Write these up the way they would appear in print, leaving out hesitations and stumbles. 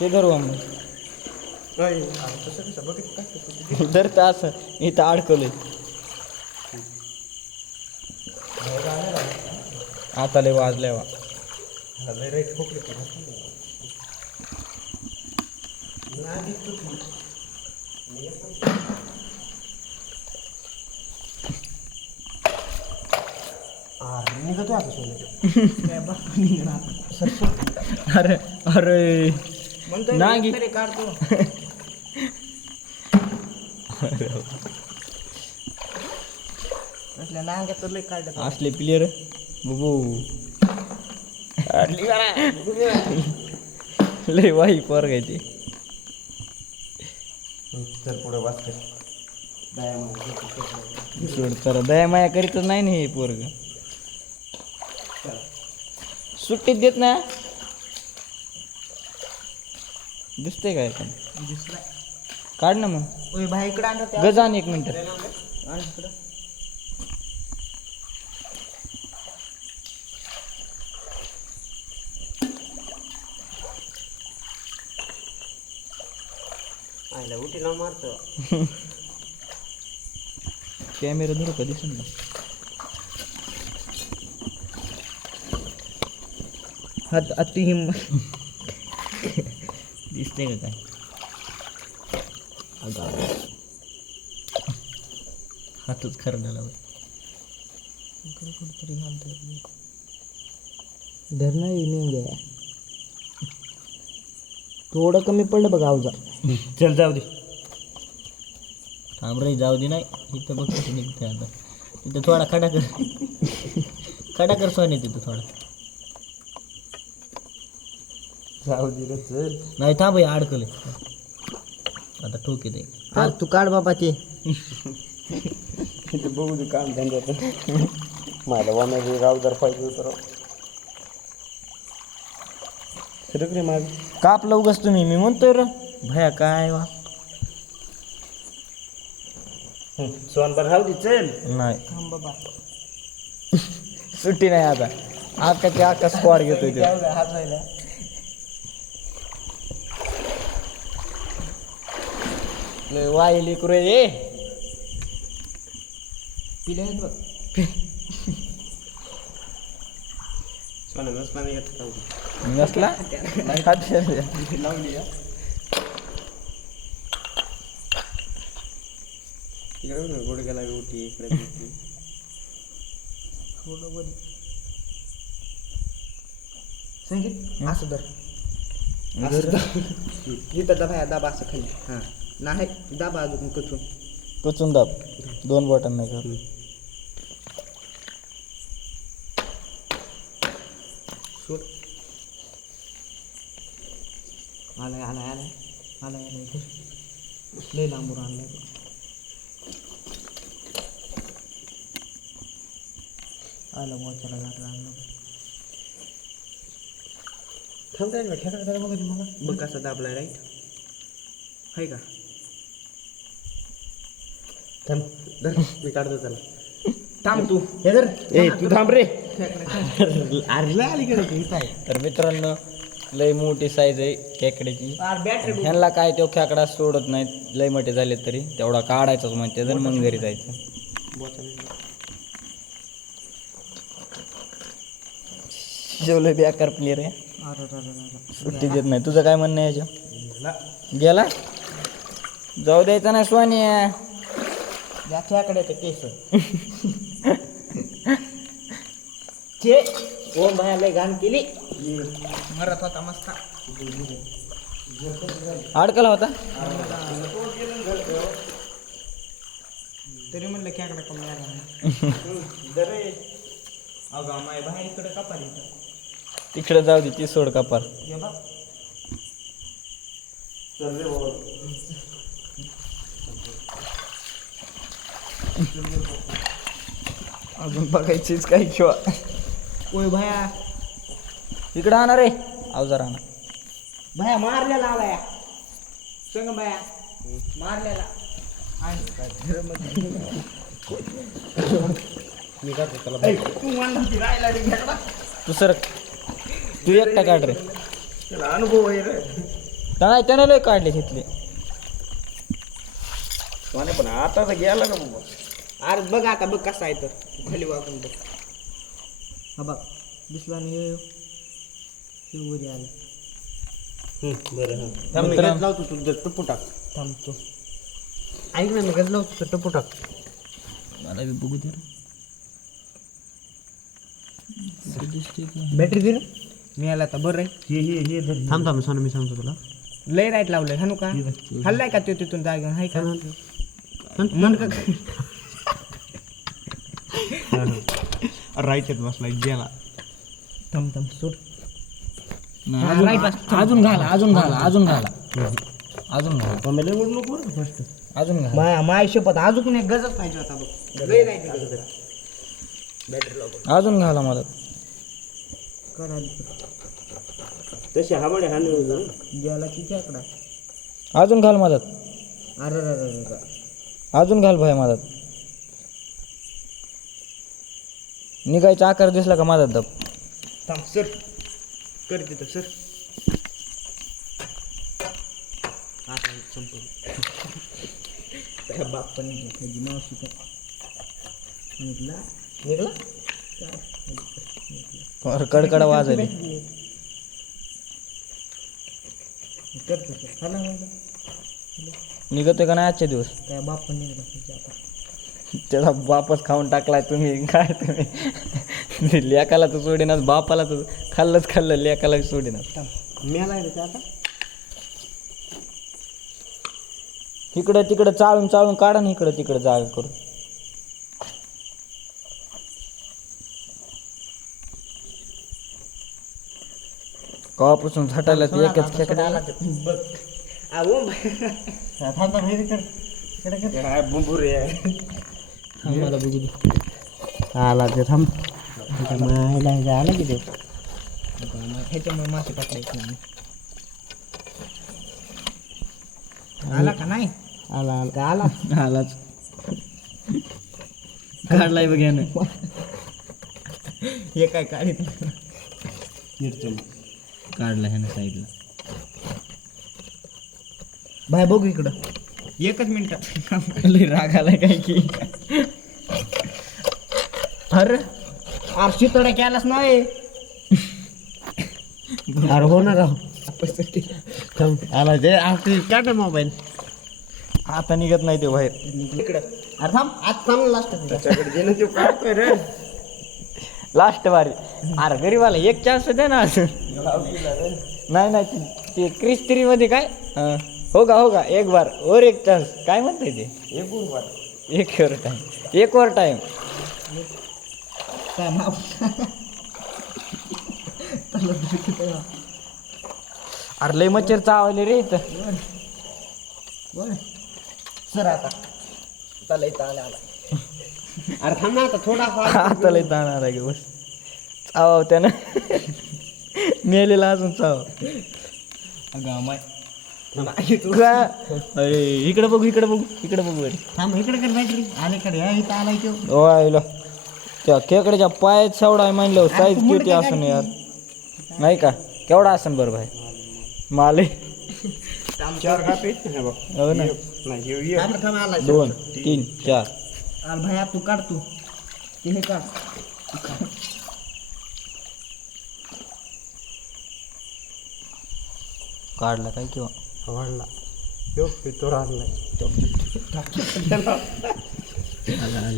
ते धरू मग तसं कसं बघित काय धर तर असं इथं अडकवलंय आता लय वाजल्या वा राईट खोकले निघतो आता सोनं अरे अरे नांगी तरी काढतो असल्या नांग्या तर लय काढलं असले प्लेयर बघू लय वाई पोरग आहे ते तर पुढे वाचते सोड तर दया माया करीतच नाही ना हे पोरग सुट्टीत देत ना दिसतंय काय पण काढ ना मग ओय भाई इकडे आणतो गजान 1 मिनिट आण इकडं आयला उठी ना मारतो कॅमेरा धरू का दिसून ना हात अति हिंमत दिसते का काय हातच खरडाला कुठतरी घालतो धरणं येऊन घ्या थोडं कमी पडलं बघा अवजा चल जाऊ दे थांब रे जाऊ दे नाही इथं बघ कसं निघते आता तिथं थोडा खडा कर सोने तिथं थोडा जाऊ दे रे चल नाही थांब हे अडकले आता ठोक येते तू काढ बाबा ते तिथे बघू दे काम धंद्याचं माझा वाण्याचे गाव जर पाहिजे होतं सरक रे माझ कापलं उगाच तुम्ही मी म्हणतोय र भया काय वा सोनभर राहू दे चल नाही थांब बाबा सुट्टी नाही आता आकाचे आका स्क्वॉड घेतोय ते हात राहिला लय वाई लेकरू आहे ये पिले आहेत बघ सोनं नसला नाही येत राहू दे नसला नाही खात लावली या तिकडे गुडघ्याला उठी इकडे उठी थोडं वर संगीत असं धर इथं दाबा दाबा असं खाली हां नाही दाबा अजून कचून टोचून दाब 2 बटन नाही कर सोड आलाय आलाय आलाय आलाय आलाय इथं लय लांबून आणलाय आला मोच्याला घातला आणलं थांब काय ठेका बघा मला बघ कसा दाबलाय राईट आहे का थांब धर मी काढतो त्याला थांब तू हे जर ए तू थांब रे अरे अलीकडे इथं आहे तर मित्रांनो लय मोठी साईज आहे खेकड्याची बॅटरी ह्यांना काय तो खेकडा सोडत नाहीत लय मोठे झाले तरी तेवढा काढायचाच म्हणते तर मग घरी जायचं जेवलं बेकार प्लेअर आहे सुट्टी देत नाही तुझं काय म्हणणं आहे याच्या गेला जाऊ द्यायचा नाही सोनिया याच्याकडे ते केस छे ओम भाया लय घाण केली मरत होता मस्त अडकला होता तरी म्हणलं खेकडा कमी आला अगं माय बाहेर इकडे कपारी तिकडे जाऊ दे ती सोड कपार हे बघ चल रे बाबा अजून बघायचीच काही किंवा ओय भाया इकडं आणा रे अवजार आणा भाया मारलेला आलाय संग भाया मारलेला मी काढतो त्याला तू म्हणला की राहिला रे खेकडा तू सर तू एकटा काढ रे त्याला अनुभव आहे रे नाही त्यानं लय काढले घेतले. सोन्या पण आता तर गेला का बाबा. अरे बघ आता बघ कसा आहे तर खाली वाकून बघ. हा बघ दिसला नाही हे वरी आलं. बरं थांब मी गज लावतो तुझं टप्पू टाक. थांबतो. ऐक ना मी गज लावतो टप्पू टाक. मला बी बघू दे रे. दिसते की बॅटरी दे रे. मिळाला आता बरं आहे. हे थांब थांब सोन्या मी सांगतो तुला. लय राईट लावलंय हाणू का हल्लाय का तो तिथून जागा हाय का मन का राईट बसलाय गेला. थांब थांब सोड. नाही, हा, अजून- right बस. अजून घाला अजून घाला अजून घाला अजून घाला मला एवढं नको बरं फर्स्ट. अजून घाला. माय शपथ अजून एक गजच पाहिजे होता बघ. लय राईट बॅटरी लाव अजून घाला मला. कर आधी तशी हाबडे हाणू. गेला किती आकडा. अजून घाल मदत. अरे रे रे रे. अजून घाल भाई मदत. निघायचा आकार दिसला का मदत दब. थांब सर कर तिथं सर. आता संपलं. त्या बाप पण निघला मावशी पण निघला निघला कडकड वाजले. करतो सर. हा ना मग निघतोय का नाही आजचे दिवस. त्या बाप पण निघला तुझ्या आता. त्याचा बापच खाऊन टाकलाय तुम्ही काय तुम्ही. लेकाला तर सोडेनाच बापाला तर खाल्लं लेकाला सोडेनाच. मेला आहे का आता. इकडं तिकडं चाळून चाळून काढा ना इकडं तिकडं जागा करून. कवापासून झटायला ते एकच खेकडा आला. बघ अहो थांब थांब हे कर. काय बुंबुरे आहे. मला बघू दे. आला ते थांब. मायला आला की ते. ह्याच्यामुळे मासे पकडायचे नाही. आला का नाही आला आला का आला. आलाच काढलाय बघ यानं. हे काय काढित मिरची. काढला ह्यानं साईडला. बाय बघू इकडं. एकच मिनिट लय राग आलाय काय की. अरे आरशी तोड्या केलाच नाही. अरे हो ना राव. थांब आला ते आता काढ मोबाईल. आता निघत नाही ते बाहेर. इकडं अरे थांब आज थांब लास्ट त्याच्याकडे गेलं ते काढतोय रे. लास्ट बारी. अरे गरीबाला एक चान्स दे ना असं. नाही नाही ते क्रिस्त्री मध्ये काय हो का एक बार और एक चान्स काय म्हणताय ते. एक ओव्हर टाइम एक ओव्हर टाइम. काय माप अरे लय मच्छर चावले रे इथं. बोल सर आता चला इथं आला आला. अरे थांब ना आता थोडा आता लय ताण आला की बस. चाव त्यानं मेलेला अजून चाव. अगं माय अरे इकडे बघू अरे. थांब इकडे कर बॅटरी अलीकडे या इथं आलाय तो. ओ आईला त्या खेकड्याच्या पायात शेवडा आहे म्हणलं साईज किती असून यार. नाही का केवढा असन बरं भाई. माले 4 खाते. हो ना. नाही थांब थांब आलाय 2 3 4. अरे भैया तू काढ तू ते हे काढ. काढला काय किंवा वाढला. यो तो राहलाय.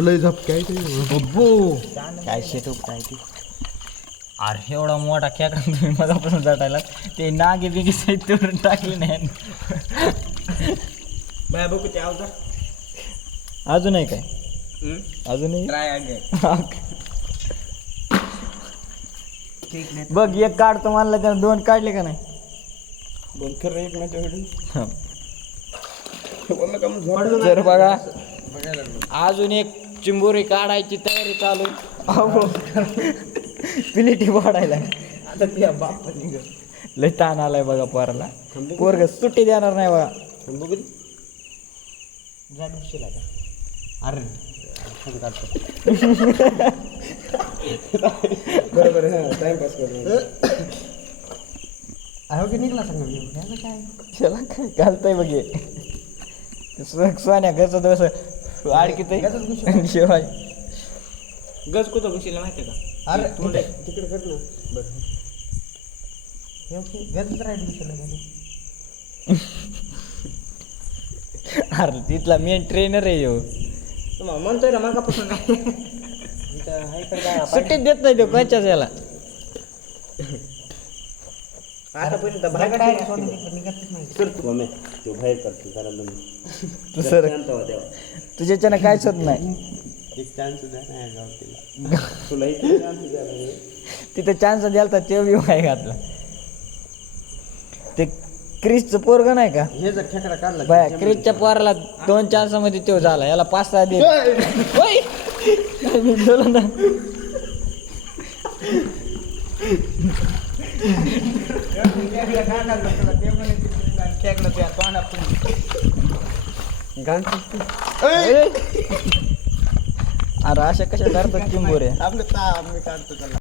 लय झपकाय ते. काय शेटू काय ते. अरे एवढा मोठा खेकडा तुम्ही मधापासून जाटायला ते नागे बिगे साहित्य टाकले नाही. भैया बघू ते अवजार. अजून आहे काय अजूनही ट्राय अगेन. बघ एक काढतो म्हणलं त्यानं 2 काढले का नाही. बंद कर रे एक ना तेवढी. हा. झोड तर बघा अजून एक चिंबोरी काढायची तयारी चालू. अहो पिलेटी वाढायला आता त्या बाप निघ. लय ताण आलाय बघा पोराला. पोरग सुट्टी देणार नाही बघा. बघू जाणून शिला अरे काढतो. बरोबर टाइमपास कर. अहो की निघला सांगा मी याचं काय त्याला काय घालतंय बघे सोन्या घरचं दस अडकित गजच घुसला. शिवाय गज कुठं घुशीला माहिती का अरे तोंड इथे- तिकडे कर ना बरं हे ओके गजच राईट घुसला घरी. अरे तिथला मेन ट्रेनर आहे ह्यो. तुम्हाला म्हणतोय ना मागापासून काय इथं आहे तर काय सुट्टीत देत नाही तो कोणच्याच याला आतापर्यंत बाहेर बाहेर डायरेक्ट सोडून तिकडे निघतच नाही. सर तू मम्मी तो बाहेर करतो जरा तू सर तेव्हा तुझ्याच्यानं कायच होत नाही एक चान्स द्या नाही जाऊ तिला तुला इथे चान्स द्या नाही. तिथे चान्स द्याल तर ते बी आहे घातला ते क्रिसचं पोरग नाही का हे जर खेकडा काढला बाय क्रिसच्या पोराला 2 चान्समध्ये तो झाला याला 5-6 दे ओय! मी बोललो ना अरे अशा कशा करतात चिंबोरे आपलं मी काढतो त्याला